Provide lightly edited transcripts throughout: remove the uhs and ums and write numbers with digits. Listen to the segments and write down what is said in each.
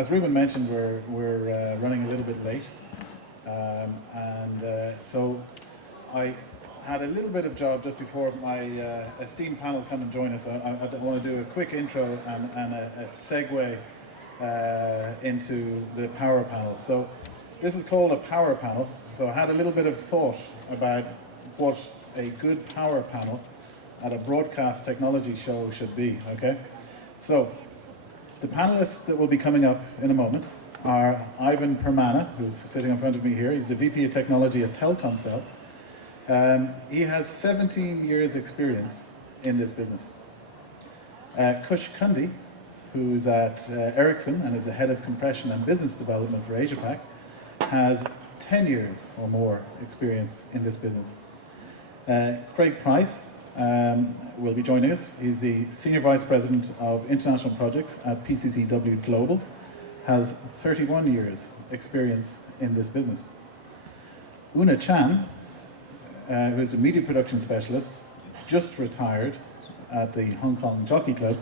as Ruben mentioned, we're running a little bit late, so I had a little bit of job just before my esteemed panel come and join us. I want to do a quick intro and a segue into the power panel. So this is called a power panel. So I had a little bit of thought about what a good power panel at a broadcast technology show should be, okay? So the panelists that will be coming up in a moment are Ivan Permana, who's sitting in front of me here. He's the VP of Technology at Telkomsel. He has 17 years experience in this business. Khush Kundi, who's at Ericsson and is the head of compression and business development for APAC, has 10 years or more experience in this business. Craig Price will be joining us. He's the Senior Vice President of International Projects at PCCW Global, has 31 years experience in this business. OOnagh Chan, who is a media production specialist, just retired at the Hong Kong Jockey Club,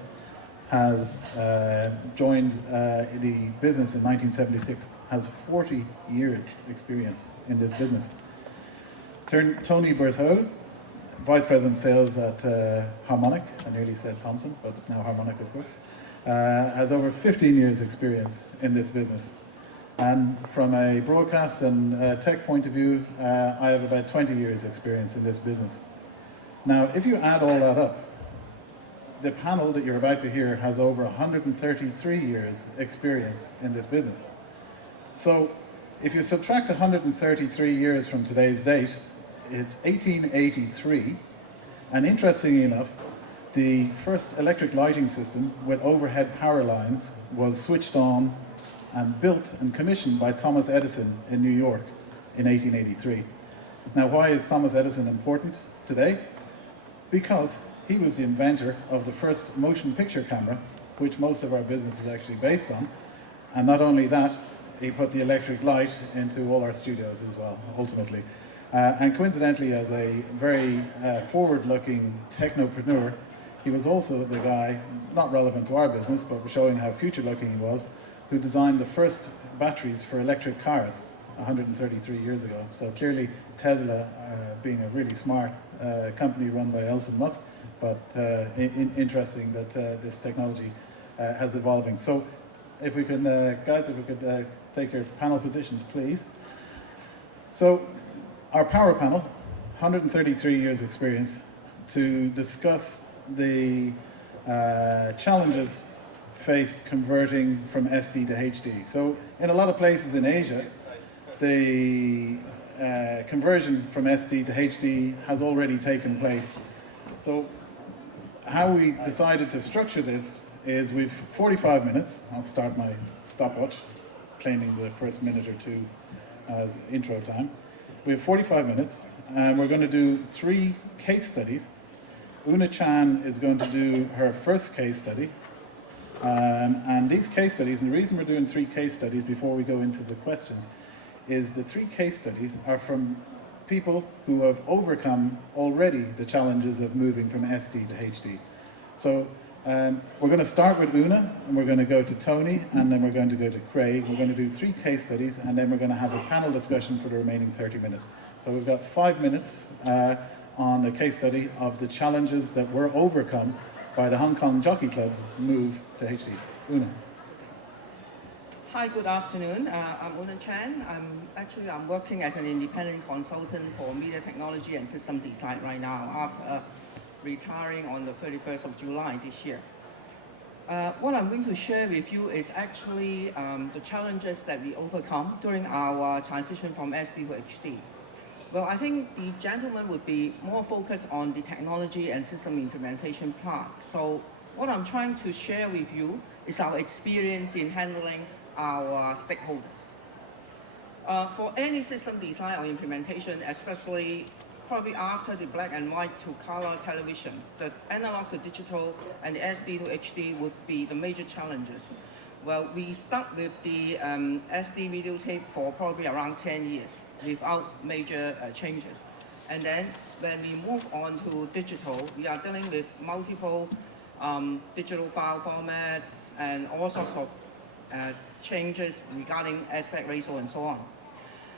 has joined the business in 1976, has 40 years experience in this business. Tony Berthaud, Vice President Sales at Harmonic, I nearly said Thomson, but it's now Harmonic, of course, has over 15 years experience in this business. And from a broadcast and tech point of view, I have about 20 years experience in this business. Now, if you add all that up, the panel that you're about to hear has over 133 years experience in this business. So if you subtract 133 years from today's date, it's 1883, and interestingly enough, the first electric lighting system with overhead power lines was switched on and built and commissioned by Thomas Edison in New York in 1883. Now, why is Thomas Edison important today? Because he was the inventor of the first motion picture camera, which most of our business is actually based on. And not only that, he put the electric light into all our studios as well, ultimately. And coincidentally, as a very forward-looking technopreneur, he was also the guy, not relevant to our business, but showing how future-looking he was, who designed the first batteries for electric cars 133 years ago. So clearly, Tesla, being a really smart company run by Elon Musk, but interesting that this technology has evolving. So if we can, guys, if we could take your panel positions, please. So our power panel, 133 years experience, to discuss the challenges faced converting from SD to HD. So in a lot of places in Asia, the conversion from SD to HD has already taken place. So how we decided to structure this is we've 45 minutes. I'll start my stopwatch, claiming the first minute or two as intro time. We have 45 minutes, and we're going to do 3 case studies. OOnagh Chan is going to do her first case study. And these case studies, and the reason we're doing 3 case studies before we go into the questions, is the 3 case studies are from people who have overcome already the challenges of moving from SD to HD. So we're going to start with OOnagh, and we're going to go to Tony, and then we're going to go to Craig. We're going to do 3 case studies, and then we're going to have a panel discussion for the remaining 30 minutes. So we've got 5 minutes on a case study of the challenges that were overcome by the Hong Kong Jockey Club's move to HD. OOnagh. Hi, good afternoon. I'm OOnagh Chan. I'm working as an independent consultant for media technology and system design right now after retiring on the 31st of July this year. What I'm going to share with you is actually the challenges that we overcome during our transition from SD to HD. Well, I think the gentleman would be more focused on the technology and system implementation part. So what I'm trying to share with you is our experience in handling our stakeholders. For any system design or implementation, especially probably after the black and white to color television, the analog to digital and the SD to HD would be the major challenges. Well, we start with the SD videotape for probably around 10 years without major changes. And then when we move on to digital, we are dealing with multiple digital file formats and all sorts of changes regarding aspect ratio and so on.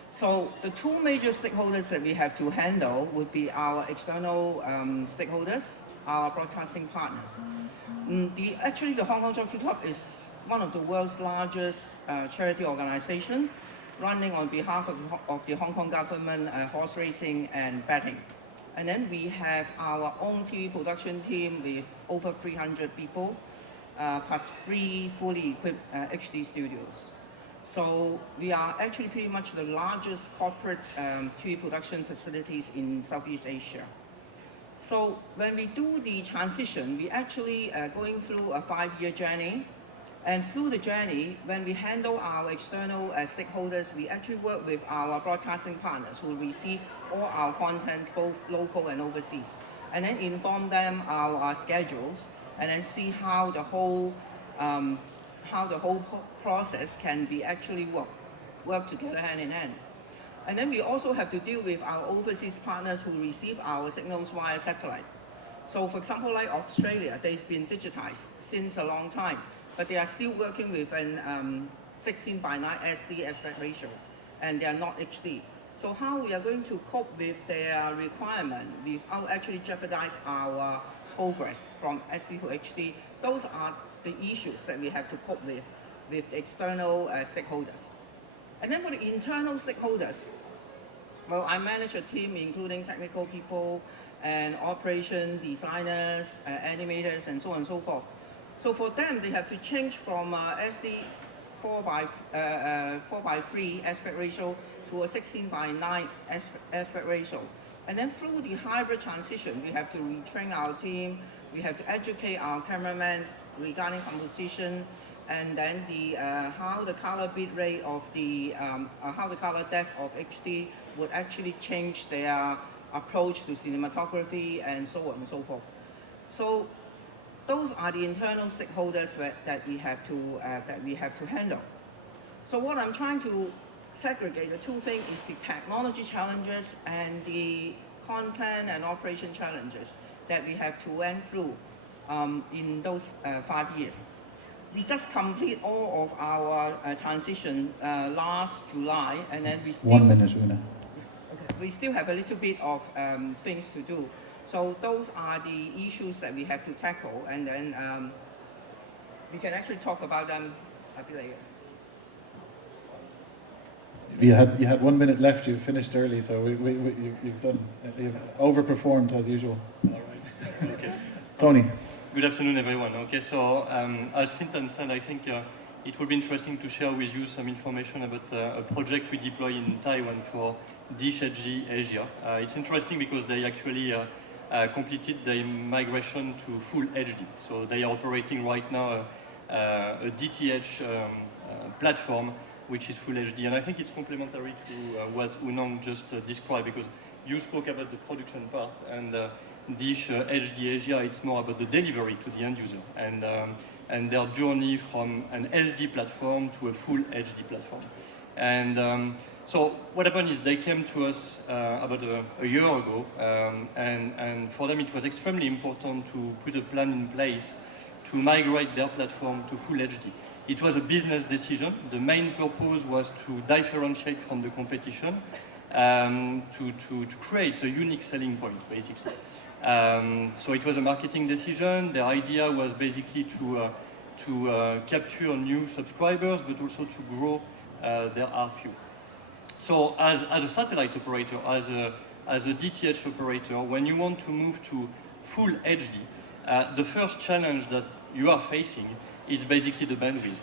So the two major stakeholders that we have to handle would be our external stakeholders, our broadcasting partners. Actually, the Hong Kong Jockey Club is one of the world's largest charity organization running on behalf of the Hong Kong government, horse racing and betting. And then we have our own TV production team with over 300 people, plus 3 fully equipped HD studios. So we are actually pretty much the largest corporate TV production facilities in Southeast Asia. So when we do the transition, we actually are going through a 5-year journey. And through the journey, when we handle our external stakeholders, we actually work with our broadcasting partners who receive all our contents, both local and overseas, and then inform them our schedules, and then see how the whole process can be actually work together hand in hand. And then we also have to deal with our overseas partners who receive our signals via satellite. So for example, like Australia, they've been digitized since a long time, but they are still working with an 16:9 SD aspect ratio, and they are not HD. So how we are going to cope with their requirement without actually jeopardize our progress from SD to HD, those are the issues that we have to cope with the external stakeholders. And then for the internal stakeholders, well, I manage a team including technical people and operation designers, animators, and so on and so forth. So for them, they have to change from SD 4:3 aspect ratio to a 16:9 aspect ratio. And then through the hybrid transition, we have to retrain our team, we have to educate our cameramen regarding composition, and then how the color bit rate of how the color depth of HD would actually change their approach to cinematography and so on and so forth. So those are the internal stakeholders that we have to handle. So what I'm trying to segregate the two things is the technology challenges and the content and operation challenges that we have to went through in those 5 years. We just complete all of our transition last July, and then we still... 1 minute, Una. Okay. We still have a little bit of things to do. So those are the issues that we have to tackle, and then we can actually talk about them a bit later. You had 1 minute left. You finished early, so you've overperformed as usual. All right. Okay. Tony. Good afternoon, everyone. Okay, so as Fintan said, I think it will be interesting to share with you some information about a project we deploy in Taiwan for Dish HD Asia. It's interesting because they actually completed their migration to full HD. So they are operating right now a DTH platform which is full HD. And I think it's complementary to what OOnagh just described, because you spoke about the production part, and Dish HD Asia, it's more about the delivery to the end user and their journey from an SD platform to a full HD platform. And so what happened is they came to us about a year ago, and for them it was extremely important to put a plan in place to migrate their platform to full HD. It was a business decision. The main purpose was to differentiate from the competition, to create a unique selling point, basically. So it was a marketing decision. The idea was basically to capture new subscribers, but also to grow their ARPU. So as a satellite operator, as a DTH operator, when you want to move to full HD, the first challenge that you are facing is basically the bandwidth.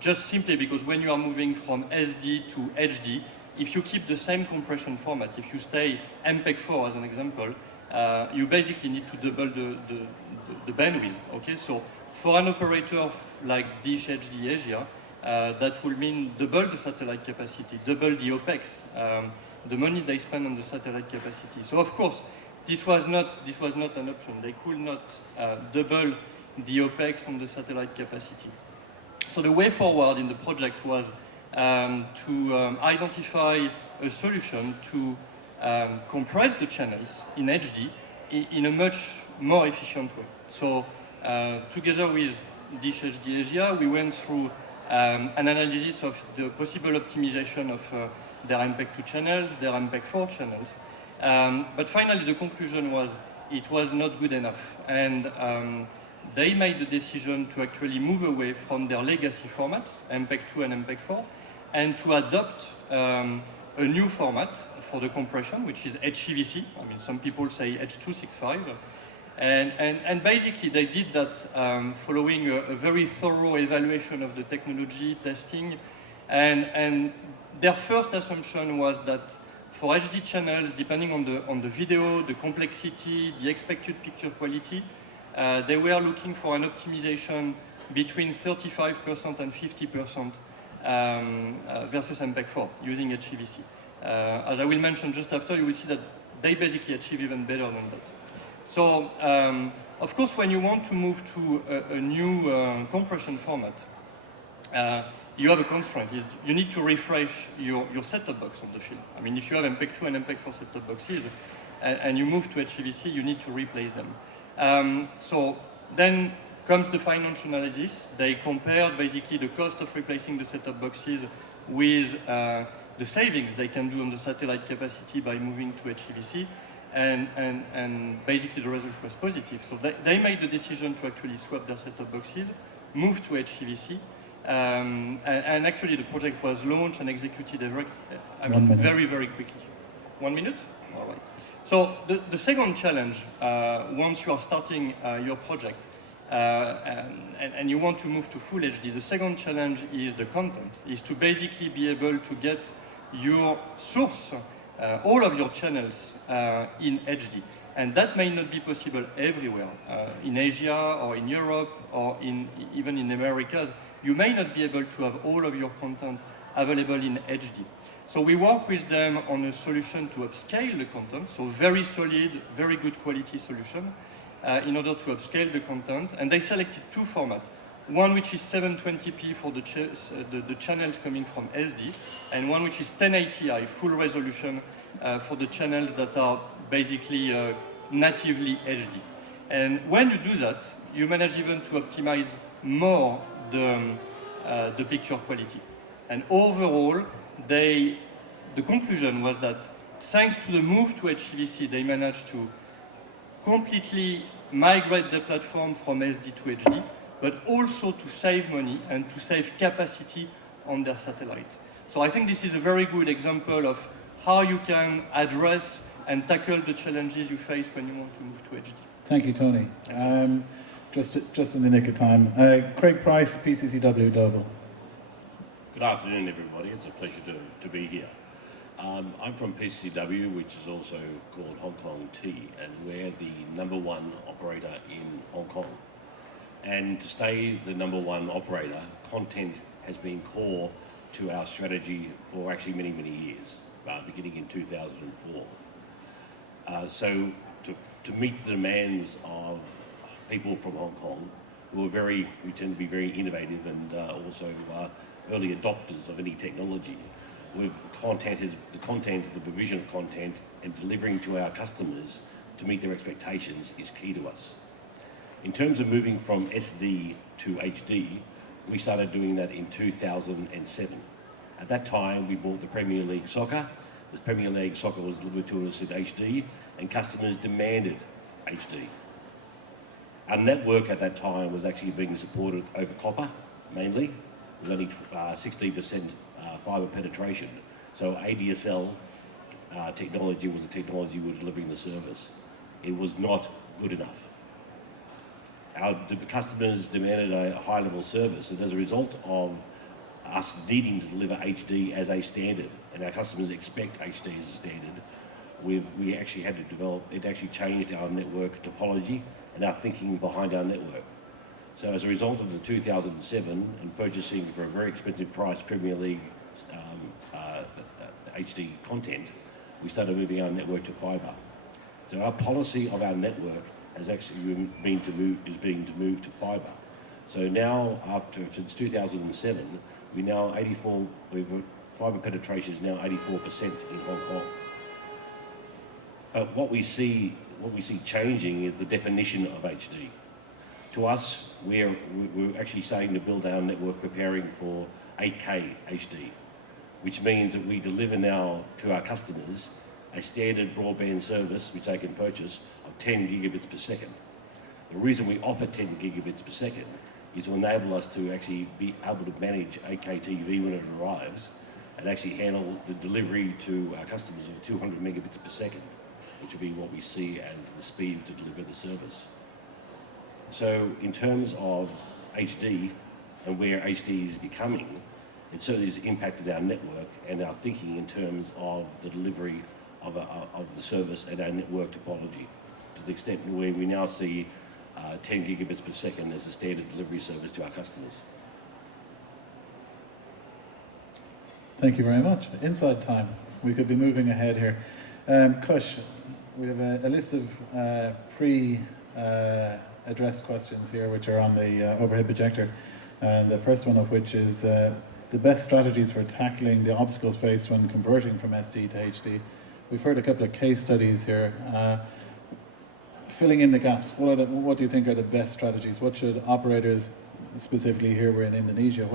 Just simply because when you are moving from SD to HD, if you keep the same compression format, if you stay MPEG-4 as an example, you basically need to double the bandwidth. Okay, so for an operator like Dish HD Asia, that will mean double the satellite capacity, double the OPEX, the money they spend on the satellite capacity. So of course, this was not an option. They could not double the OPEX on the satellite capacity. So the way forward in the project was to identify a solution to compress the channels in HD in a much more efficient way. So together with Dish HD Asia, we went through an analysis of the possible optimization of their MPEG-2 channels, their MPEG-4 channels. But finally, the conclusion was it was not good enough. And they made the decision to actually move away from their legacy formats, MPEG-2 and MPEG-4, and to adopt a new format for the compression, which is HEVC. I mean, some people say H.265. And basically, they did that following a very thorough evaluation of the technology, testing, and their first assumption was that for HD channels, depending on the video, the complexity, the expected picture quality, they were looking for an optimization between 35% and 50% versus MPEG-4 using HEVC. As I will mention just after, you will see that they basically achieve even better than that. So, of course, when you want to move to a new compression format, you have a constraint. You need to refresh your set-top box on the field. I mean, if you have MPEG-2 and MPEG-4 set-top boxes, and you move to HEVC, you need to replace them. So then comes the financial analysis. They compared basically the cost of replacing the set-top boxes with the savings they can do on the satellite capacity by moving to HEVC. And basically the result was positive. So they made the decision to actually swap their set-top boxes, move to HEVC, and actually the project was launched and executed very, very quickly. 1 minute? All right. So the second challenge, once you are starting your project and you want to move to full HD, the second challenge is the content, is to basically be able to get your source, all of your channels in HD. And that may not be possible everywhere. In Asia or in Europe or even in Americas, you may not be able to have all of your content available in HD. So we work with them on a solution to upscale the content, so very solid, very good quality solution in order to upscale the content. And they selected two formats. One which is 720p for the channels coming from SD, and one which is 1080i, full resolution for the channels that are basically natively HD. And when you do that, you manage even to optimize more the picture quality. And overall, the conclusion was that thanks to the move to HEVC, they managed to completely migrate the platform from SD to HD, but also to save money and to save capacity on their satellite. So I think this is a very good example of how you can address and tackle the challenges you face when you want to move to HD. Thank you, Tony. Just in the nick of time. Craig Price, PCCW Global. Good afternoon, everybody. It's a pleasure to be here. I'm from PCCW, which is also called Hong Kong T, and we're the #1 operator in Hong Kong. And to stay the #1 operator, content has been core to our strategy for actually many, many years, beginning in 2004. So to meet the demands of people from Hong Kong, who tend to be very innovative and also early adopters of any technology, the provision of content and delivering to our customers to meet their expectations is key to us. In terms of moving from SD to HD, we started doing that in 2007. At that time, we bought the Premier League Soccer. This Premier League Soccer was delivered to us in HD, and customers demanded HD. Our network at that time was actually being supported over copper, mainly, with only 16% fibre penetration. So ADSL technology was the technology we were delivering the service. It was not good enough. The customers demanded a high-level service, and as a result of us needing to deliver HD as a standard, and our customers expect HD as a standard, we actually had to develop, it actually changed our network topology and our thinking behind our network. So as a result of the 2007 and purchasing for a very expensive price Premier League HD content, we started moving our network to fibre. So our policy of our network has actually been to move to fibre. So now, since 2007, fibre penetration is now 84% in Hong Kong. But what we see changing is the definition of HD. To us, we're actually starting to build our network preparing for 8K HD, which means that we deliver now to our customers a standard broadband service which they can purchase of 10 gigabits per second. The reason we offer 10 gigabits per second is to enable us to actually be able to manage 8K TV when it arrives and actually handle the delivery to our customers of 200 megabits per second, which would be what we see as the speed to deliver the service. So in terms of HD and where HD is becoming, it certainly has impacted our network and our thinking in terms of the delivery of the service and our network topology, to the extent where we now see 10 gigabits per second as a standard delivery service to our customers. Thank you very much. Inside time. We could be moving ahead here. Khush, we have a list of addressed questions here which are on the overhead projector, and the first one of which is the best strategies for tackling the obstacles faced when converting from SD to HD. We've heard a couple of case studies here. Filling in the gaps, what do you think are the best strategies? What should operators, specifically here we're in Indonesia,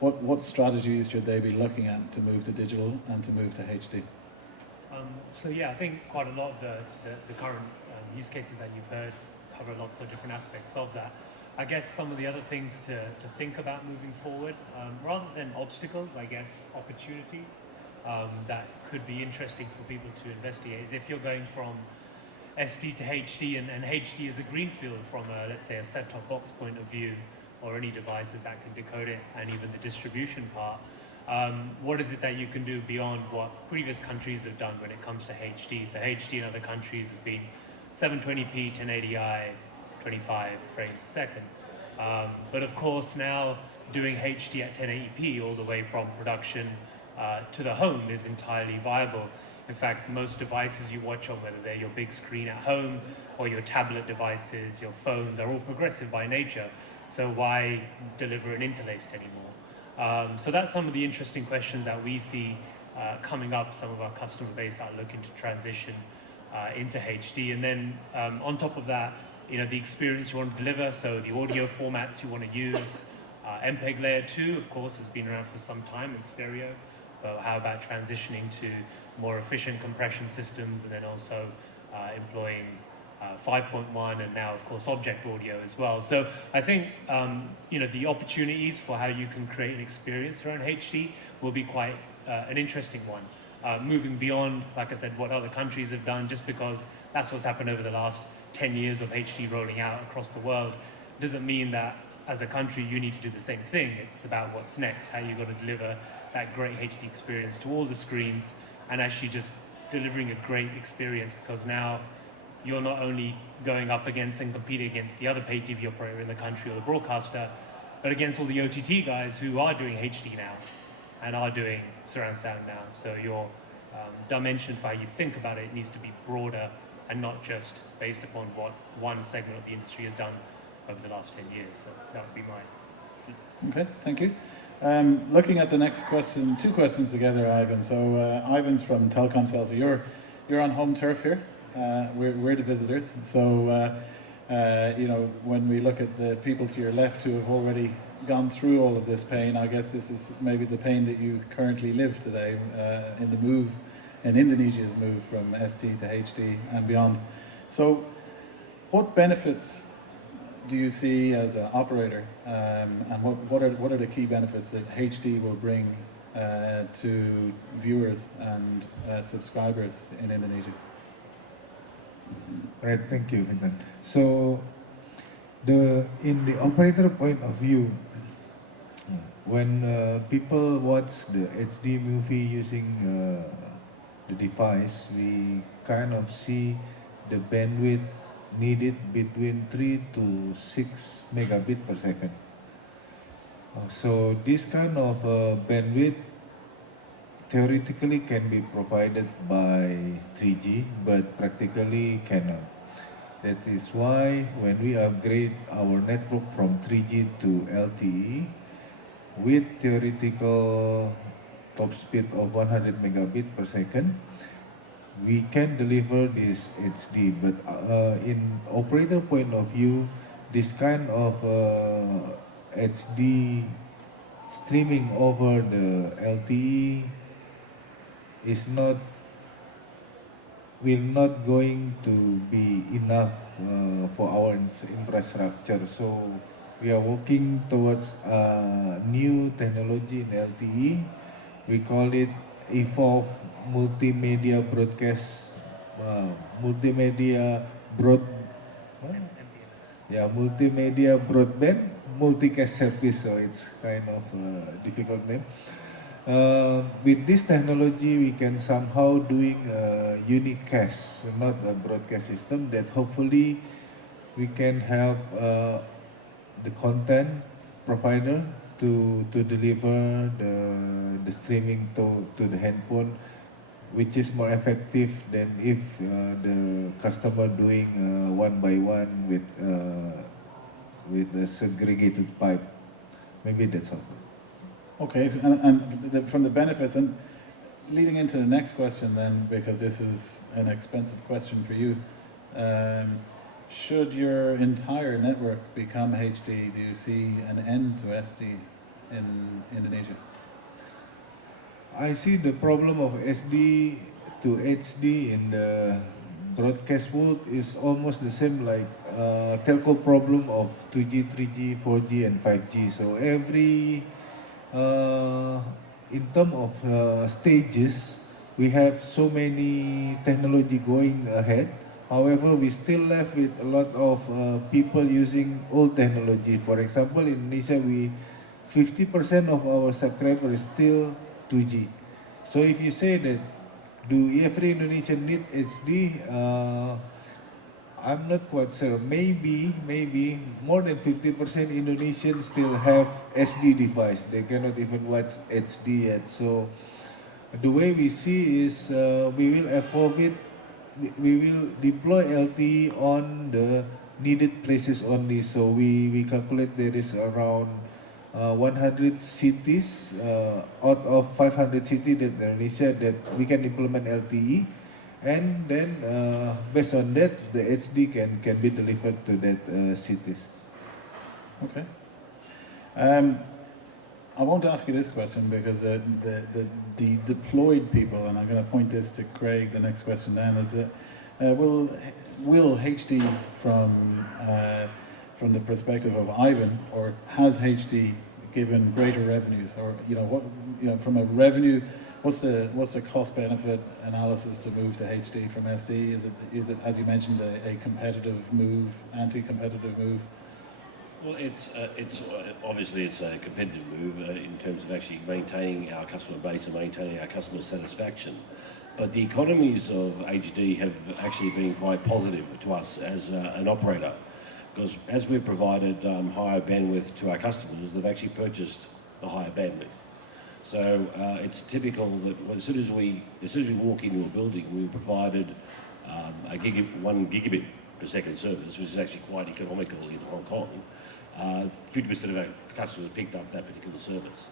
what strategies should they be looking at to move to digital and to move to HD? So yeah, I think quite a lot of the current use cases that you've heard cover lots of different aspects of that. I guess some of the other things to think about moving forward, rather than obstacles, I guess opportunities that could be interesting for people to investigate, is if you're going from SD to HD, and HD is a greenfield from let's say a set-top box point of view, or any devices that can decode it, and even the distribution part. What is it that you can do beyond what previous countries have done when it comes to HD? So HD in other countries has been 720p, 1080i, 25 frames a second. But of course now doing HD at 1080p all the way from production to the home is entirely viable. In fact, most devices you watch on, whether they're your big screen at home or your tablet devices, your phones, are all progressive by nature. So why deliver an interlaced anymore? So that's some of the interesting questions that we see coming up, some of our customer base that are looking to transition into HD. And then on top of that, the experience you want to deliver, so the audio formats you want to use. MPEG layer 2, of course, has been around for some time in stereo. How about transitioning to more efficient compression systems, and then also employing 5.1 and now, of course, object audio as well. So I think the opportunities for how you can create an experience around HD will be quite an interesting one. Moving beyond, like I said, what other countries have done, just because that's what's happened over the last 10 years of HD rolling out across the world, doesn't mean that as a country you need to do the same thing. It's about what's next, how you're going to deliver that great HD experience to all the screens, and actually just delivering a great experience, because now you're not only going up against and competing against the other pay TV operator in the country or the broadcaster, but against all the OTT guys who are doing HD now and are doing surround sound now. So your dimension for how you think about it needs to be broader and not just based upon what one segment of the industry has done over the last 10 years. So that would be mine. Okay, thank you. Looking at the next question, two questions together, Ivan. So Ivan's from Telkomsel, so you're on home turf here. We're the visitors. So when we look at the people to your left who have already gone through all of this pain, I guess this is maybe the pain that you currently live today in the move, in Indonesia's move from SD to HD and beyond. So what benefits do you see as an operator, and what are the key benefits that HD will bring to viewers and subscribers in Indonesia? Right, thank you, Fintan. So, in the operator point of view, when people watch the HD movie using the device, we kind of see the bandwidth needed between 3 to 6 megabit per second. So this kind of bandwidth theoretically can be provided by 3G, but practically cannot. That is why when we upgrade our network from 3G to LTE with theoretical top speed of 100 megabit per second, we can deliver this HD. But in operator point of view, this kind of HD streaming over the LTE is not will not going to be enough for our infrastructure. So we are working towards a new technology in LTE. We call it evolve multimedia broadcast, multimedia broad, yeah, multimedia broadband multicast service. So it's kind of a difficult name. With this technology, we can somehow doing a unicast, not a broadcast system, that hopefully we can help the content provider to deliver the streaming to the handphone, which is more effective than if the customer doing one by one with the segregated pipe. Maybe that's all. Okay, from the benefits, and leading into the next question then, because this is an expensive question for you, should your entire network become HD, do you see an end to SD in Indonesia? I see the problem of SD to HD in the broadcast world is almost the same like telco problem of 2G, 3G, 4G and 5G. So every in terms of stages, we have so many technology going ahead. However, we still left with a lot of people using old technology. For example, in Indonesia, 50% of our subscribers is still 2G. So if you say that, do every Indonesian need HD? I'm not quite sure. Maybe more than 50% Indonesians still have SD device. They cannot even watch HD yet. So the way we see is we will evolve it. We will deploy LTE on the needed places only. So we calculate there is around 100 cities out of 500 cities that in Indonesia that we can implement LTE. And then based on that, the HD can be delivered to that cities. Okay. I won't ask you this question because the deployed people, and I'm going to point this to Craig, the next question then, is will HD from the perspective of Ivan, or has HD given greater revenues, or from a revenue, what's the cost benefit analysis to move to HD from SD? Is it as you mentioned a competitive move, anti-competitive move? Well, it's obviously it's a competitive move in terms of actually maintaining our customer base and maintaining our customer satisfaction. But the economies of HD have actually been quite positive to us as an operator, because as we've provided higher bandwidth to our customers, they've actually purchased the higher bandwidth. So it's typical that as soon as we walk into a building, we provided 1 gigabit per second service, which is actually quite economical in Hong Kong. 50% of our customers have picked up that particular service.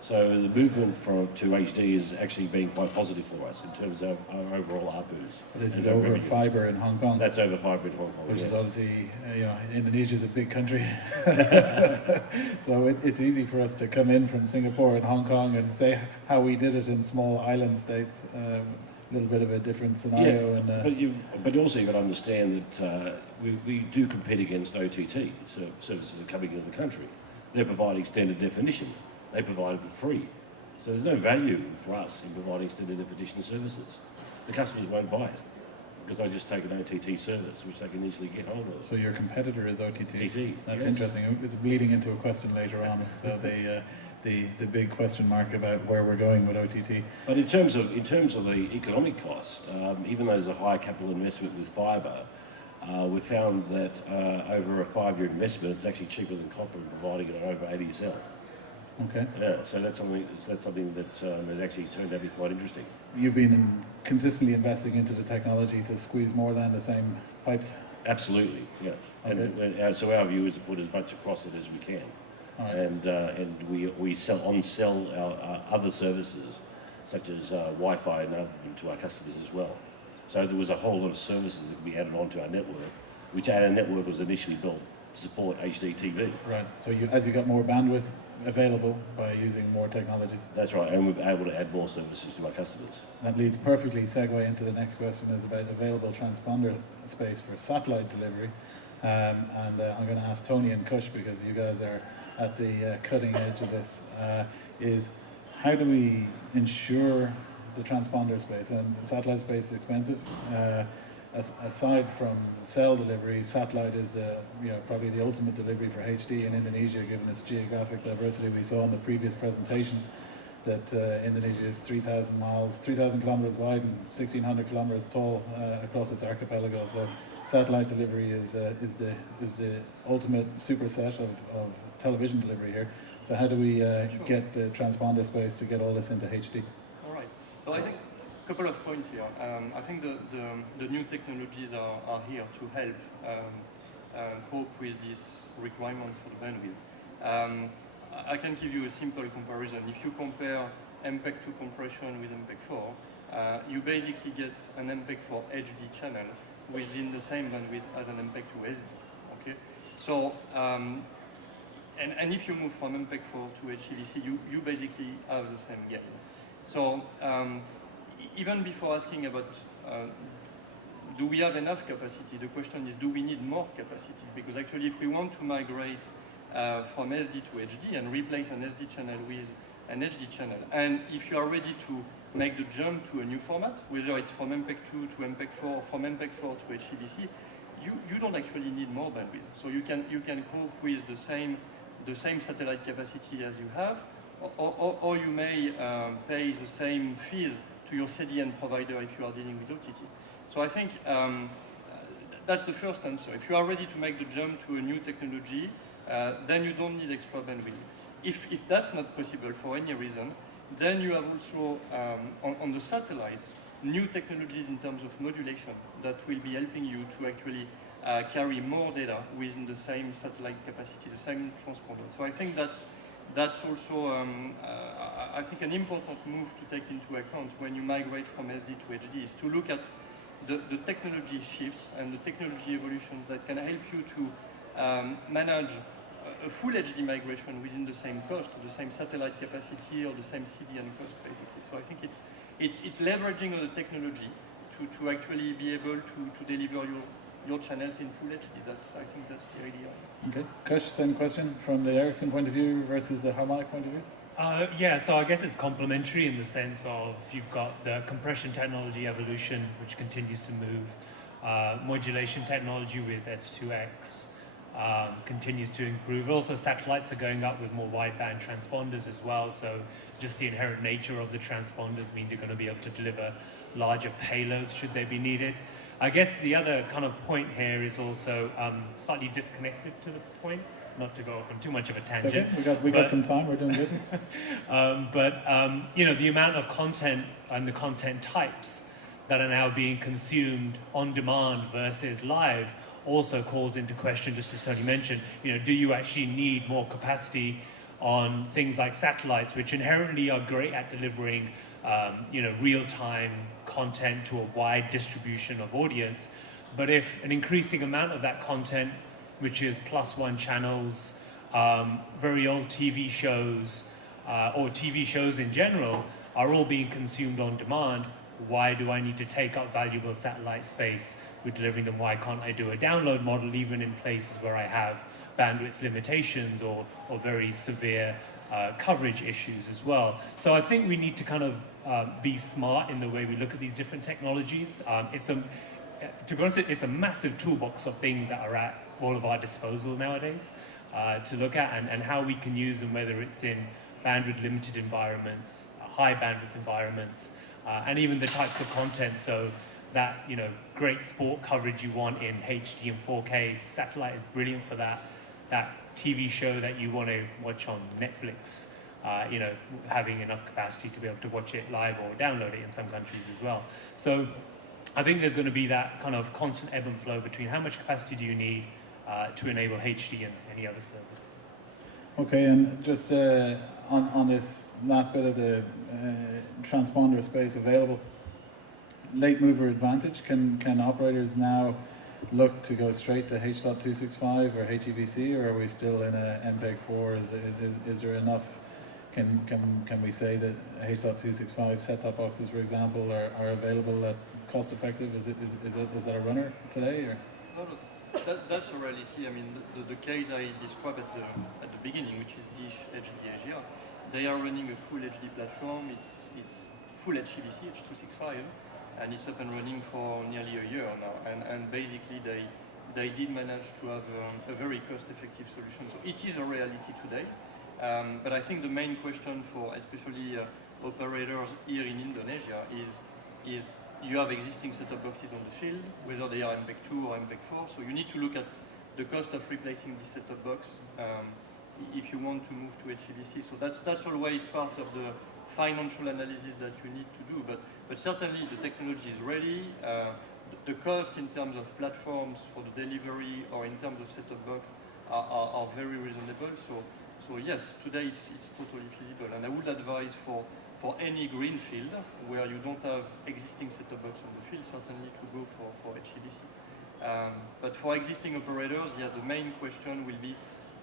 So the movement to HD is actually been quite positive for us in terms of our overall ARPUs. This is over fibre in Hong Kong. That's over fibre in Hong Kong, which yes. is obviously, Indonesia is a big country. So it's easy for us to come in from Singapore and Hong Kong and say how we did it in small island states. A little bit of a different scenario. Yeah, but also you've got to understand that we do compete against OTT, so services that are coming into the country. They provide extended definition. They provide it for free. So there's no value for us in providing extended definition services. The customers won't buy it because they just take an OTT service, which they can easily get hold of. So your competitor is OTT? OTT, That's yes. interesting. It's bleeding into a question later on. So the big question mark about where we're going with OTT. But in terms of the economic cost, even though there's a high capital investment with fibre, we found that over a 5-year investment, it's actually cheaper than copper, providing it over ADSL. Okay. Yeah, so that's something that has actually turned out to be quite interesting. You've been consistently investing into the technology to squeeze more than the same pipes? Absolutely, yeah. Okay. And so our view is to put as much across it as we can. All right. And we sell our other services, such as Wi-Fi and other to our customers as well. So there was a whole lot of services that we added onto our network, which our network was initially built to support HD TV. Right. So as you got more bandwidth available by using more technologies. That's right, and we're able to add more services to our customers. That leads perfectly segue into the next question is about available transponder space for satellite delivery. And I'm going to ask Tony and Khush, because you guys are at the cutting edge of this, is how do we ensure the transponder space? And satellite space is expensive. Aside from cell delivery, satellite is probably the ultimate delivery for HD in Indonesia, given its geographic diversity. We saw in the previous presentation that Indonesia is 3,000 kilometers wide and 1,600 kilometers tall across its archipelago. So satellite delivery is the ultimate superset of television delivery here. So how do we get the transponder space to get all this into HD? All right. So I think a couple of points here. I think the new technologies are here to help cope with this requirement for the bandwidth. I can give you a simple comparison. If you compare MPEG-2 compression with MPEG-4, you basically get an MPEG-4 HD channel within the same bandwidth as an MPEG-2 SD. Okay, so and if you move from MPEG-4 to HEVC, you basically have the same gain. So even before asking about do we have enough capacity, the question is, do we need more capacity? Because actually, if we want to migrate from SD to HD and replace an SD channel with an HD channel, and if you are ready to make the jump to a new format, whether it's from MPEG-2 to MPEG-4 or from MPEG-4 to HEVC, you don't actually need more bandwidth. So you can cope with the same satellite capacity as you have, or you may pay the same fees to your CDN provider if you are dealing with OTT. So I think that's the first answer. If you are ready to make the jump to a new technology, then you don't need extra bandwidth. If that's not possible for any reason, then you have also, on the satellite, new technologies in terms of modulation that will be helping you to actually carry more data within the same satellite capacity, the same transponder. So I think that's also, I think, an important move to take into account when you migrate from SD to HD, is to look at the technology shifts and the technology evolutions that can help you to manage a full HD migration within the same cost, or the same satellite capacity, or the same CDN cost, basically. So I think it's leveraging the technology to actually be able to deliver your channels in full HD. I think that's the idea. Okay, Khush, same question from the Ericsson point of view versus the Harmonic point of view? Yeah, so I guess it's complementary in the sense of you've got the compression technology evolution, which continues to move. Modulation technology with S2X continues to improve. Also, satellites are going up with more wideband transponders as well. So just the inherent nature of the transponders means you're going to be able to deliver larger payloads should they be needed. I guess the other kind of point here is also slightly disconnected to the point, not to go off on too much of a tangent. It's okay. We got some time, we're doing good. The amount of content and the content types that are now being consumed on demand versus live also calls into question, just as Tony mentioned, do you actually need more capacity on things like satellites, which inherently are great at delivering real-time content to a wide distribution of audience, but if an increasing amount of that content, which is +1 channels, very old TV shows, or TV shows in general, are all being consumed on demand, why do I need to take up valuable satellite space with delivering them? Why can't I do a download model even in places where I have bandwidth limitations or very severe coverage issues as well? So I think we need to kind of be smart in the way we look at these different technologies. To be honest, it's a massive toolbox of things that are at all of our disposal nowadays to look at, and how we can use them, whether it's in bandwidth limited environments, high bandwidth environments, and even the types of content. So that great sport coverage you want in HD and 4K, satellite is brilliant for that. That TV show that you want to watch on Netflix, having enough capacity to be able to watch it live or download it in some countries as well. So I think there's going to be that kind of constant ebb and flow between how much capacity do you need to enable HD and any other service. Okay, and just on this last bit of the transponder space available, late mover advantage, can operators now look to go straight to H.265 or HEVC, or are we still in a MPEG-4? Is there enough? Can we say that H.265 set-top boxes, for example, are available at cost-effective? Is that a runner today? Or? No, that's a reality. I mean, the case I described at the beginning, which is Dish HD Asia, they are running a full HD platform. It's full HEVC, H.265, and it's up and running for nearly a year now. And basically, they did manage to have a very cost-effective solution. So it is a reality today. But I think the main question for especially operators here in Indonesia is you have existing set-top boxes on the field, whether they are MPEG-2 or MPEG-4, so you need to look at the cost of replacing this set-top box if you want to move to HEVC. So that's always part of the financial analysis that you need to do, but certainly the technology is ready. The cost in terms of platforms for the delivery or in terms of set-top box are very reasonable. So yes, today it's totally feasible, and I would advise for any greenfield where you don't have existing set-top box on the field, certainly to go for HEVC. But for existing operators, yeah, the main question will be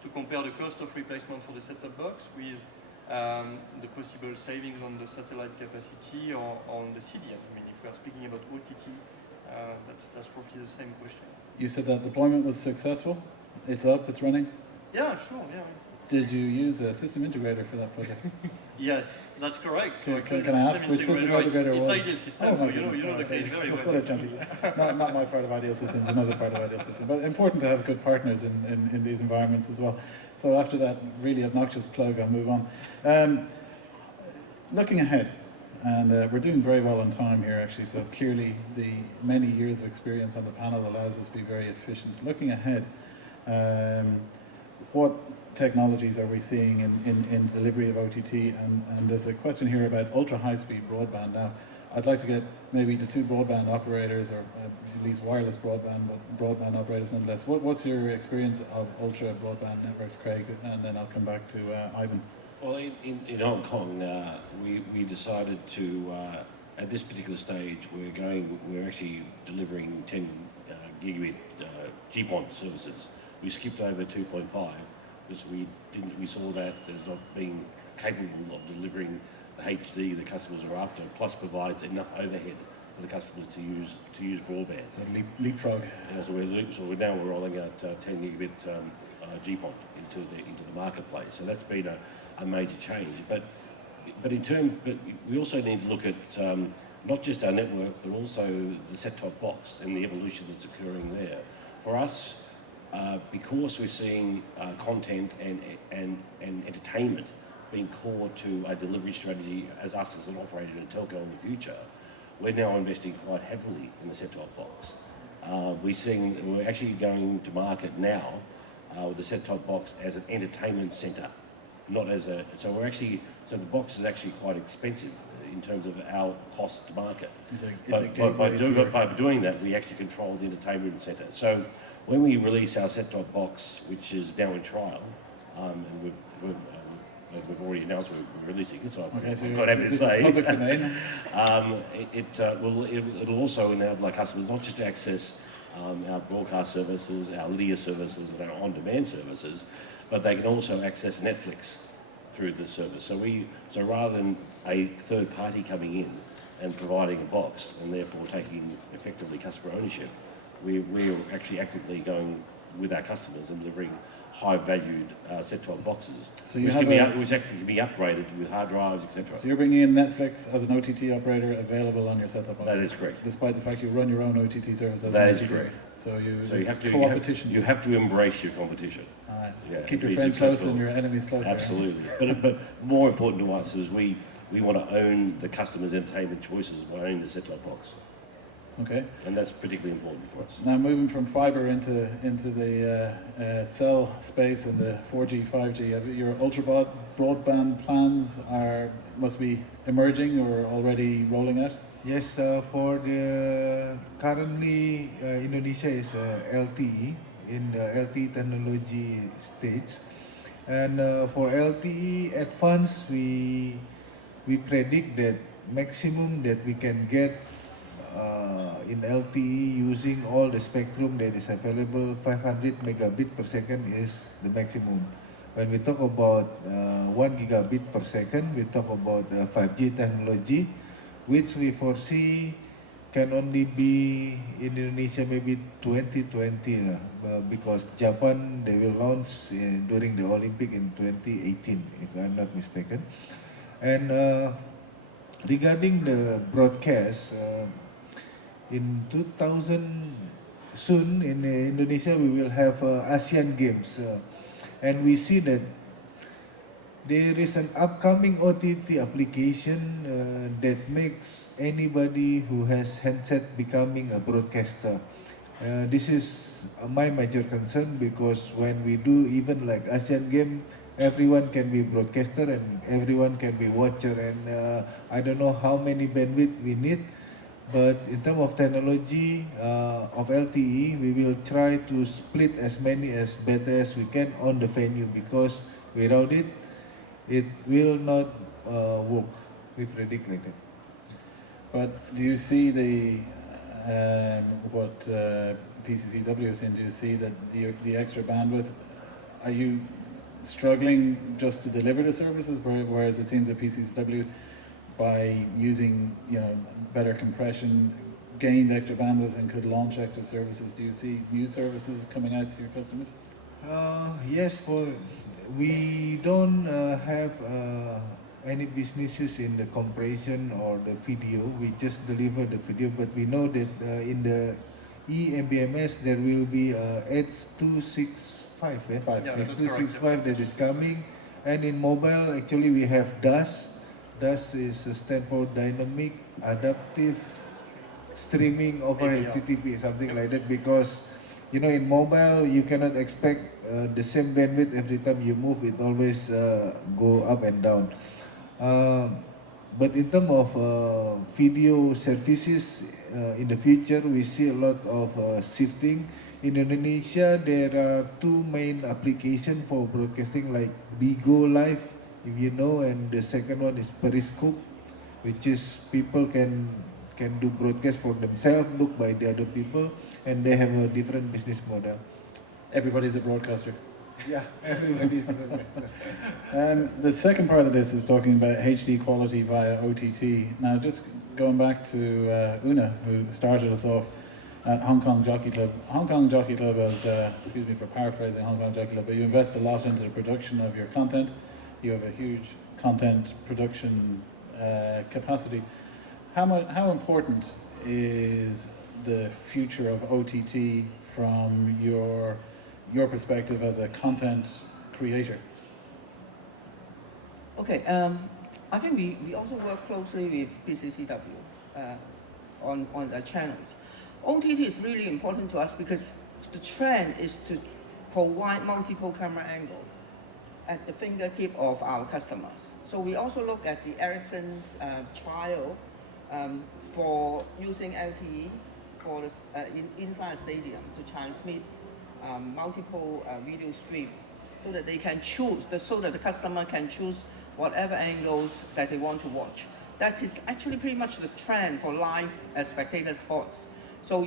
to compare the cost of replacement for the set-top box with the possible savings on the satellite capacity or on the CDN. I mean, if we are speaking about OTT, that's roughly the same question. You said that deployment was successful. It's up. It's running. Yeah, sure. Yeah. Did you use a system integrator for that project? Yes, that's correct. So Can I ask which system integrator was? It's Ideal Systems, so you know the case very well. Not my part of Ideal Systems, another part of Ideal Systems. But important to have good partners in these environments as well. So after that really obnoxious plug, I'll move on. Looking ahead, and we're doing very well on time here actually, so clearly the many years of experience on the panel allows us to be very efficient. Looking ahead, what technologies are we seeing in delivery of OTT, and there's a question here about ultra high-speed broadband. Now, I'd like to get maybe the two broadband operators, or at least wireless broadband, but broadband operators nonetheless. What's your experience of ultra broadband networks, Craig? And then I'll come back to Ivan. Well, in Hong Kong, we decided to, at this particular stage, we're actually delivering 10 gigabit GPON services. We skipped over 2.5. because we saw that as not being capable of delivering the HD the customers are after, plus provides enough overhead for the customers to use broadband. So leapfrog. Yeah, so we're now rolling out 10 gigabit GPON into the marketplace. So that's been a major change. But we also need to look at not just our network, but also the set-top box and the evolution that's occurring there. For us, because we're seeing content and entertainment being core to our delivery strategy as us as an operator in telco in the future, we're now investing quite heavily in the set-top box. We're actually going to market now with the set-top box as an entertainment centre, not as a. So the box is actually quite expensive in terms of our cost to market. By doing that, we actually control the entertainment centre. So when we release our set-top box, which is now in trial, and we've already announced we're releasing it, so I'm quite happy to say. Public domain. It'll also enable our customers not just to access our broadcast services, our linear services, and our on-demand services, but they can also access Netflix through the service. So rather than a third party coming in and providing a box and therefore taking effectively customer ownership, we're actually actively going with our customers and delivering high-valued set-top boxes, so which actually can be upgraded with hard drives, etc. So you're bringing in Netflix as an OTT operator available on your set-top box? That is correct. Despite the fact you run your own OTT service as that an is OTT. correct. So you co-opetition. You have to embrace your competition. All right. Yeah, keep your friends close and your enemies closer. Absolutely. But more important to us is we want to own the customer's entertainment choices by owning the set-top box. Okay. And that's particularly important for us. Now moving from fibre into the cell space and the 4G, 5G, your ultra broadband plans must be emerging or already rolling out? Yes, for the currently Indonesia is LTE in the LTE technology stage, and for LTE advanced we predict that maximum that we can get in LTE using all the spectrum that is available, 500 megabit per second is the maximum. When we talk about 1 gigabit per second, we talk about 5G technology, which we foresee can only be in Indonesia maybe 2020 because Japan, they will launch during the Olympic in 2018, if I'm not mistaken. And regarding the broadcast, in 2000 soon in Indonesia we will have ASEAN Games, and we see that there is an upcoming OTT application that makes anybody who has handset becoming a broadcaster. This is my major concern because when we do even like ASEAN Game, everyone can be broadcaster and everyone can be watcher, and I don't know how many bandwidth we need, but in terms of technology of LTE, we will try to split as many as better as we can on the venue, because without it, it will not work. We predict like that. But do you see what PCCW is saying? Do you see that the extra bandwidth? Are you struggling just to deliver the services, whereas it seems that PCCW, by using better compression, gained extra bandwidth and could launch extra services? Do you see new services coming out to your customers? Yes, we don't have any businesses in the compression or the video. We just deliver the video, but we know that in the eMBMS there will be H265, H265 that is coming, and in mobile actually we have DAS. DAS is a stand for Dynamic Adaptive Streaming over HTTP, something like that, because in mobile you cannot expect the same bandwidth every time you move. It always go up and down. But in terms of video services in the future, we see a lot of shifting. In Indonesia, there are two main applications for broadcasting, like Bigo Live, if you know, and the second one is Periscope, which is people can do broadcast for themselves, look by the other people, and they have a different business model. Everybody's a broadcaster. Yeah, everybody's a broadcaster. The second part of this is talking about HD quality via OTT. Now, just going back to OOnagh, who started us off at Hong Kong Jockey Club. Hong Kong Jockey Club is, excuse me for paraphrasing Hong Kong Jockey Club, but you invest a lot into the production of your content. You have a huge content production capacity. How important is the future of OTT from your perspective as a content creator? Okay, I think we also work closely with PCCW on the channels. OTT is really important to us because the trend is to provide multiple camera angles at the fingertip of our customers. So we also look at the Ericsson's trial for using LTE for the, inside a stadium to transmit multiple video streams, so that they can choose, so that the customer can choose whatever angles that they want to watch. That is actually pretty much the trend for live spectator sports. So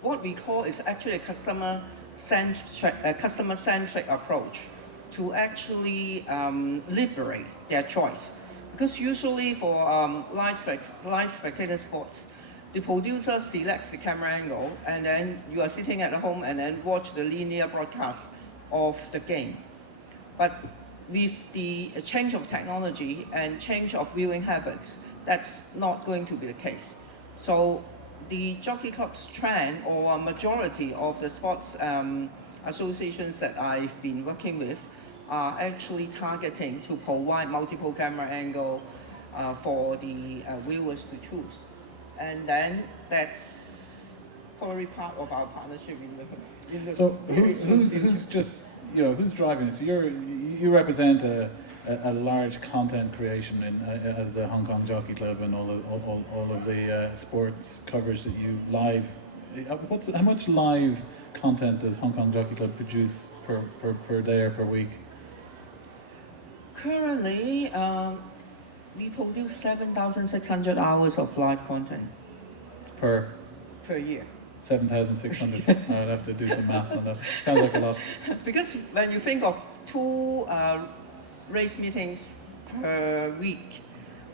what we call is actually a customer-centric approach to actually liberate their choice. Because usually for live spectator sports, the producer selects the camera angle, and then you are sitting at home and then watch the linear broadcast of the game. But with the change of technology and change of viewing habits, that's not going to be the case. So the Jockey Club's trend, or a majority of the sports associations that I've been working with, are actually targeting to provide multiple camera angle for the viewers to choose. And then that's probably part of our partnership in the So who's just, who's driving this? You represent a large content creation as the Hong Kong Jockey Club and all of the sports coverage that you live. How much live content does Hong Kong Jockey Club produce per day or per week? Currently, we produce 7,600 hours of live content. per year. 7,600. I'd have to do some math on that. Sounds like a lot. Because when you think of 2 race meetings per week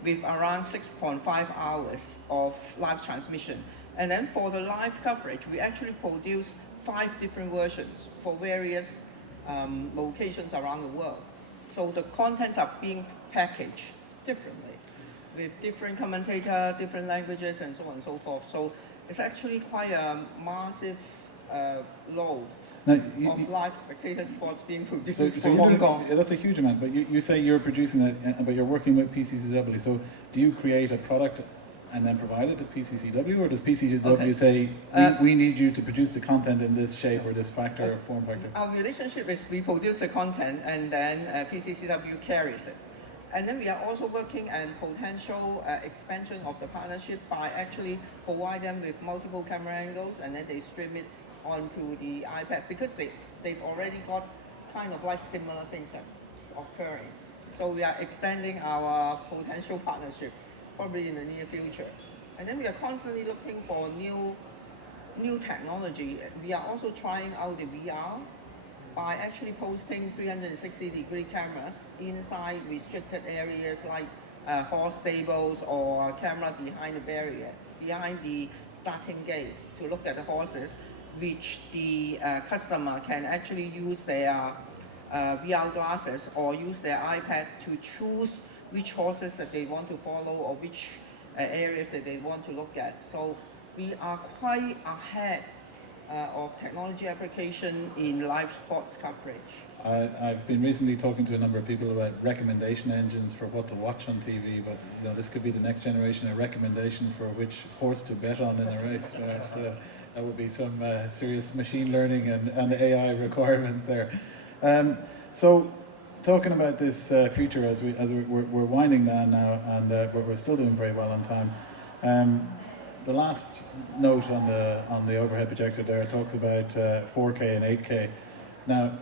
with around 6.5 hours of live transmission, and then for the live coverage, we actually produce 5 different versions for various locations around the world. So the contents are being packaged differently with different commentator, different languages, and so on and so forth. So it's actually quite a massive load of live spectator sports being produced So for Hong Kong. that's a huge amount, but you say you're producing it, but you're working with PCCW. So do you create a product and then provide it to PCCW, or does PCCW say, we need you to produce the content in this shape or this factor or form factor? Our relationship is we produce the content and then PCCW carries it. And then we are also working on potential expansion of the partnership by actually provide them with multiple camera angles, and then they stream it onto the iPad, because they've already got kind of like similar things that's occurring. So we are extending our potential partnership probably in the near future. And then we are constantly looking for new technology. We are also trying out the VR by actually posting 360-degree cameras inside restricted areas like horse stables or camera behind the barriers, behind the starting gate, to look at the horses, which the customer can actually use their VR glasses or use their iPad to choose which horses that they want to follow or which areas that they want to look at. So we are quite ahead of technology application in live sports coverage. I've been recently talking to a number of people about recommendation engines for what to watch on TV, but this could be the next generation, a recommendation for which horse to bet on in a race. That would be some serious machine learning and AI requirement there. So talking about this future as we're winding down now, and we're still doing very well on time. The last note on the overhead projector there talks about 4K and 8K. Now,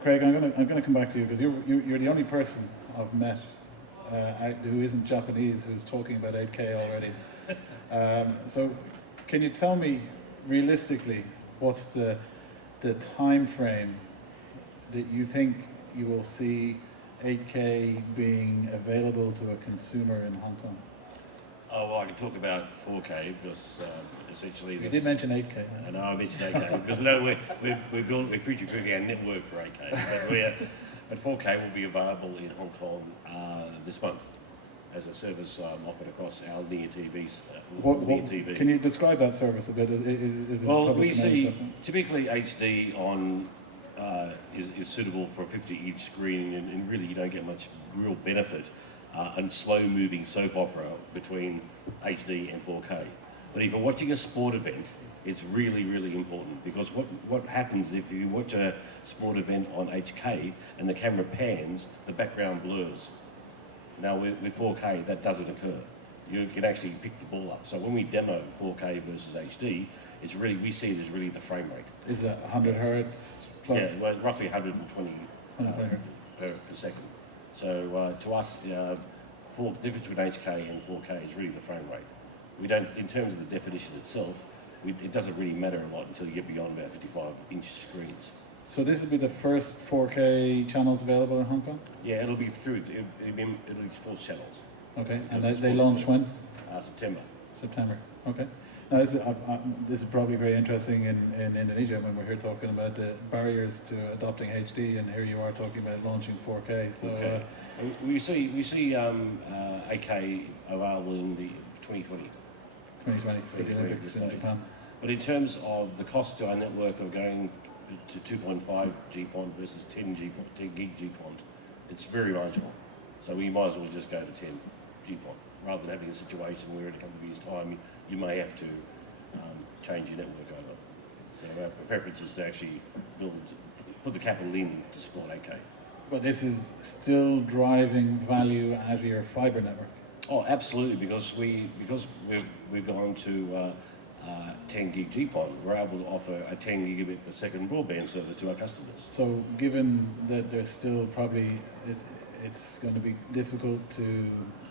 Craig, I'm going to come back to you, because you're the only person I've met who isn't Japanese who's talking about 8K already. So, can you tell me realistically what's the time frame that you think you will see 8K being available to a consumer in Hong Kong? Oh, well, I can talk about 4K because essentially... You did mention 8K. I know I mentioned 8K because we're future-proofing our network for 8K. But 4K will be available in Hong Kong this month as a service offered across our near TVs. TV. Can you describe that service a bit? Is this public we domain see stuff? typically HD on is suitable for a 50-inch screen, and really you don't get much real benefit and slow-moving soap opera between HD and 4K. But if you're watching a sport event, it's really, really important, because what happens if you watch a sport event on HK and the camera pans, the background blurs. Now with 4K, that doesn't occur. You can actually pick the ball up. So when we demo 4K versus HD, it's really, we see it as really the frame rate. Is it 100 hertz plus? Yeah, well, roughly 120 hertz per second. So to us, the difference between HK and 4K is really the frame rate. We don't, in terms of the definition itself, it doesn't really matter a lot until you get beyond about 55-inch screens. So this will be the first 4K channels available in Hong Kong? Yeah, it'll be it'll be sports channels. Okay, and they launch when? September. September, okay. Now this is probably very interesting in Indonesia, when we're here talking about the barriers to adopting HD, and here you are talking about launching 4K. So okay. We see 8K available in the 2020. 2020 for the Olympics in Japan. But in terms of the cost to our network of going to 2.5 GPON versus 10 gig GPON, it's very marginal. So we might as well just go to 10 GPON, rather than having a situation where in a couple of years' time you may have to change your network over. So our preference is to actually put the capital in to support 8K. But this is still driving value out of your fibre network? Oh, absolutely, because we've gone to 10 gig GPON, we're able to offer a 10 gigabit per second broadband service to our customers. So given that there's still probably, it's going to be difficult to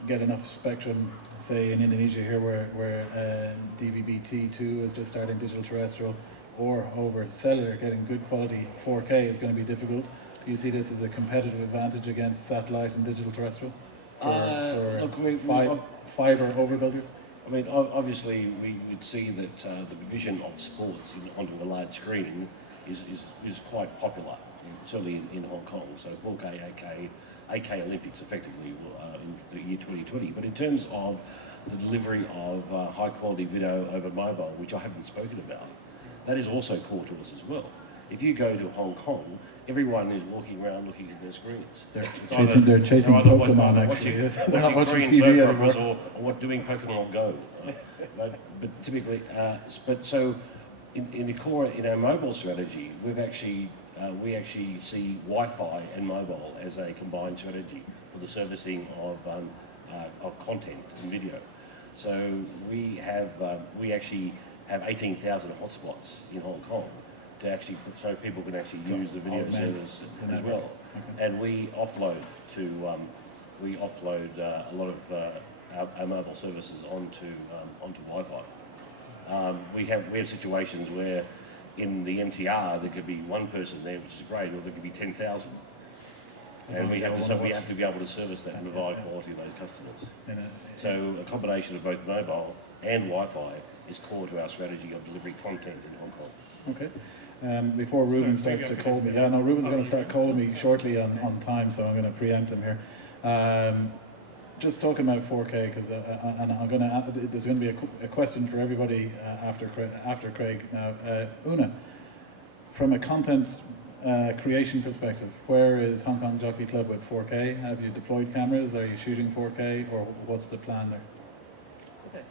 get enough spectrum, say in Indonesia here, where DVB-T2 is just starting digital terrestrial, or over cellular, getting good quality 4K is going to be difficult. Do you see this as a competitive advantage against satellite and digital terrestrial for fibre overbuilders? I mean, obviously, we would see that the provision of sports onto a large screen is quite popular, certainly in Hong Kong. So 4K, 8K Olympics effectively in the year 2020. But in terms of the delivery of high quality video over mobile, which I haven't spoken about, that is also core to us as well. If you go to Hong Kong, everyone is walking around looking at their screens. They're chasing Pokemon, actually. They're not watching TV anymore. Or doing Pokemon Go. But typically, so in the core, in our mobile strategy, we actually see Wi-Fi and mobile as a combined strategy for the servicing of content and video. So we actually have 18,000 hotspots in Hong Kong to actually so people can actually use the video service as well. Okay. And we offload a lot of our mobile services onto Wi-Fi. We have situations where in the MTR there could be one person there, which is great, or there could be 10,000. And we have to be able to service that and provide quality to those customers. So a combination of both mobile and Wi-Fi is core to our strategy of delivering content in Hong Kong. Okay. Before Ruben starts to call me, Ruben's going to start calling me shortly on time, so I'm going to preempt him here. Just talking about 4K, because there's going to be a question for everybody after Craig. Now, OOnagh, from a content creation perspective, where is Hong Kong Jockey Club with 4K? Have you deployed cameras? Are you shooting 4K, or what's the plan there? Okay.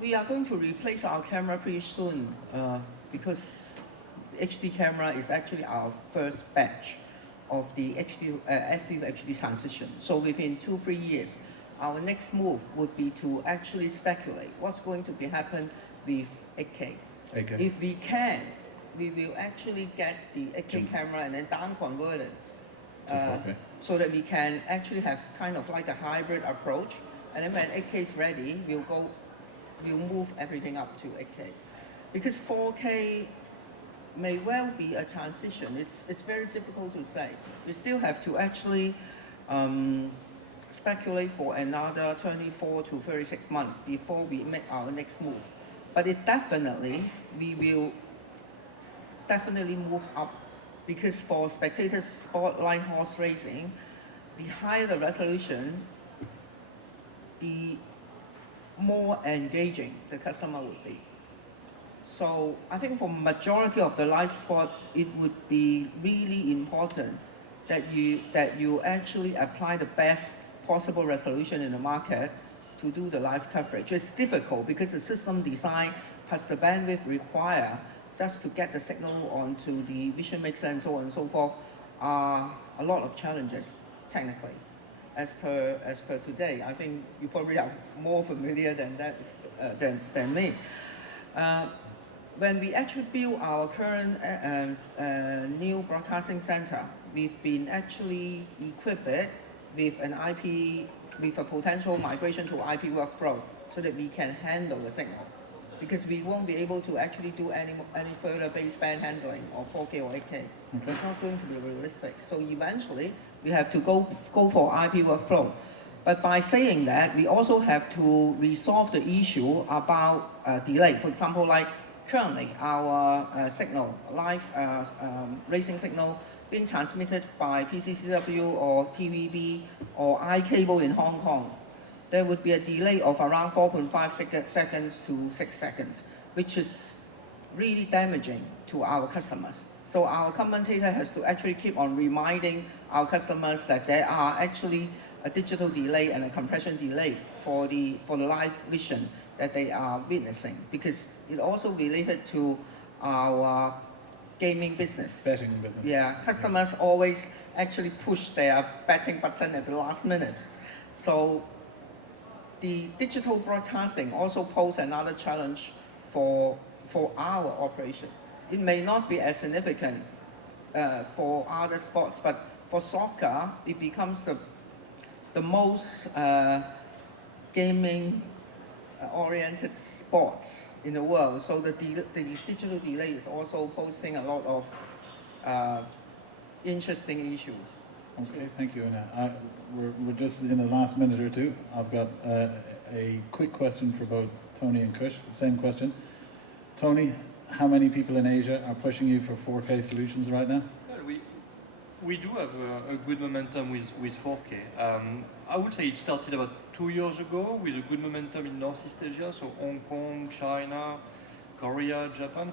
We are going to replace our camera pretty soon because the HD camera is actually our first batch of the SD to HD transition. So within 2-3 years, our next move would be to actually speculate what's going to be happen with 8K. If we can, we will actually get the 8K camera and then down convert it so that we can actually have kind of like a hybrid approach. And then when 8K is ready, we'll move everything up to 8K. Because 4K may well be a transition. It's very difficult to say. We still have to actually speculate for another 24 to 36 months before we make our next move. But we will definitely move up, because for spectator sport like horse racing, the higher the resolution, the more engaging the customer would be. So I think for majority of the live sport, it would be really important that you actually apply the best possible resolution in the market to do the live coverage. It's difficult because the system design plus the bandwidth required just to get the signal onto the vision mixer and so on and so forth are a lot of challenges technically. As per today, I think you probably are more familiar than that than me. When we actually build our current new broadcasting center, we've been actually equipped with with a potential migration to IP workflow so that we can handle the signal. Because we won't be able to actually do any further baseband handling of 4K or 8K. Okay. It's not going to be realistic. So eventually, we have to go for IP workflow. But by saying that, we also have to resolve the issue about delay. For example, like currently, our signal, live racing signal, being transmitted by PCCW or TVB or iCable in Hong Kong, there would be a delay of around 4.5 seconds to 6 seconds, which is really damaging to our customers. So our commentator has to actually keep on reminding our customers that there are actually a digital delay and a compression delay for the live vision that they are witnessing, because it also related to our gaming business. Betting business. Yeah, customers always actually push their betting button at the last minute. So the digital broadcasting also poses another challenge for our operation. It may not be as significant for other sports, but for soccer, it becomes the most gaming oriented sports in the world. So the digital delay is also posing a lot of interesting issues. Okay, thank you, Anna. We're just in the last minute or two. I've got a quick question for both Tony and Khush. Same question. Tony, how many people in Asia are pushing you for 4K solutions right now? Well, we do have a good momentum with 4K. I would say it started about 2 years ago with a good momentum in Northeast Asia, so Hong Kong, China, Korea, Japan.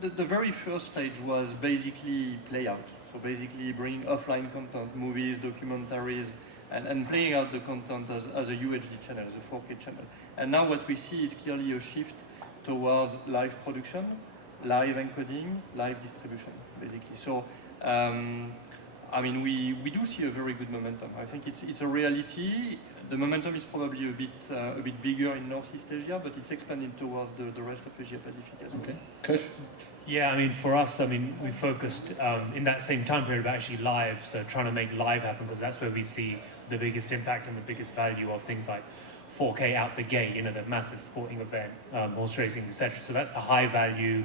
The very first stage was basically play out. So basically bringing offline content, movies, documentaries, and playing out the content as a UHD channel, as a 4K channel. And now what we see is clearly a shift towards live production, live encoding, live distribution, basically. So, I mean, we do see a very good momentum. I think it's a reality. The momentum is probably a bit bigger in Northeast Asia, but it's expanding towards the rest of Asia Pacific as well. Okay, Khush? Yeah, I mean, for us, I mean, we focused in that same time period about actually live, so trying to make live happen, because that's where we see the biggest impact and the biggest value of things like 4K out the gate, you know, the massive sporting event, horse racing, etc. So that's the high value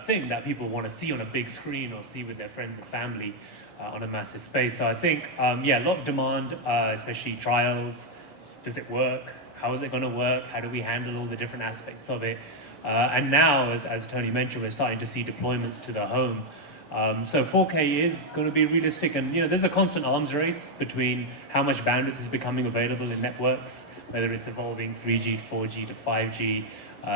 thing that people want to see on a big screen or see with their friends and family on a massive space. So I think, yeah, a lot of demand, especially trials. Does it work? How is it going to work? How do we handle all the different aspects of it? And now, as Tony mentioned, we're starting to see deployments to the home. So 4K is going to be realistic, and you know, there's a constant arms race between how much bandwidth is becoming available in networks, whether it's evolving 3G to 4G to 5G,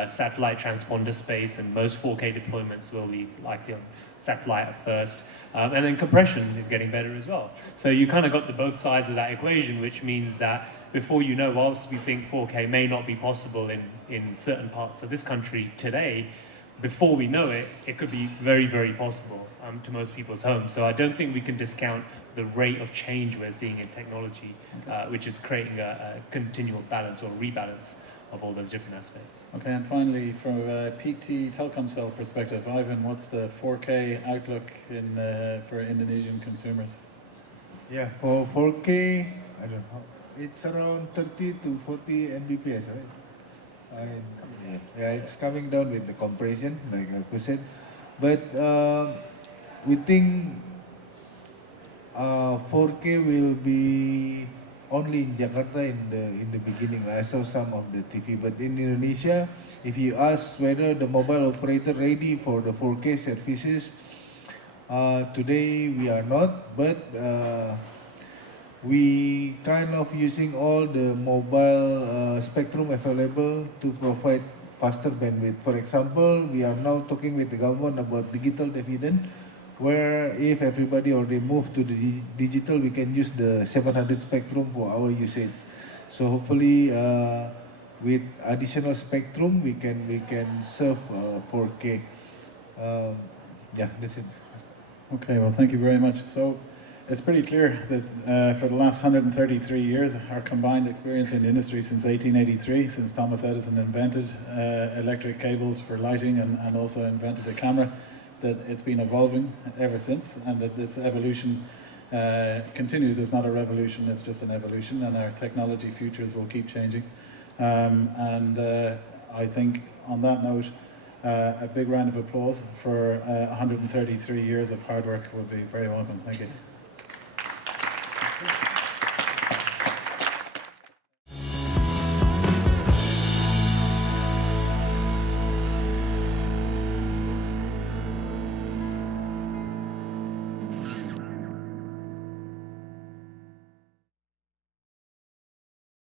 satellite transponder space, and most 4K deployments will be likely on satellite at first. And then compression is getting better as well. So you kind of got the both sides of that equation, which means that before you know, whilst we think 4K may not be possible in certain parts of this country today, before we know it, it could be very, very possible to most people's homes. So I don't think we can discount the rate of change we're seeing in technology, which is creating a continual balance or rebalance of all those different aspects. Okay, and finally, from a PT Telkomsel perspective, Ivan, what's the 4K outlook for Indonesian consumers? Yeah, for 4K, I don't know. It's around 30 to 40 Mbps, right? Yeah, it's coming down with the compression, like Khush said. But we think 4K will be only in Jakarta in the beginning. I saw some of the TV, but in Indonesia, if you ask whether the mobile operator ready for the 4K services, today we are not, but we kind of using all the mobile spectrum available to provide faster bandwidth. For example, we are now talking with the government about digital dividend, where if everybody already moved to the digital, we can use the 700 spectrum for our usage. So hopefully, with additional spectrum, we can serve 4K. Yeah, that's it. Okay, well, thank you very much. So it's pretty clear that for the last 133 years, our combined experience in the industry since 1883, since Thomas Edison invented electric cables for lighting and also invented the camera, that it's been evolving ever since, and that this evolution continues. It's not a revolution, it's just an evolution, and our technology futures will keep changing. I think on that note, a big round of applause for 133 years of hard work would be very welcome. Thank you.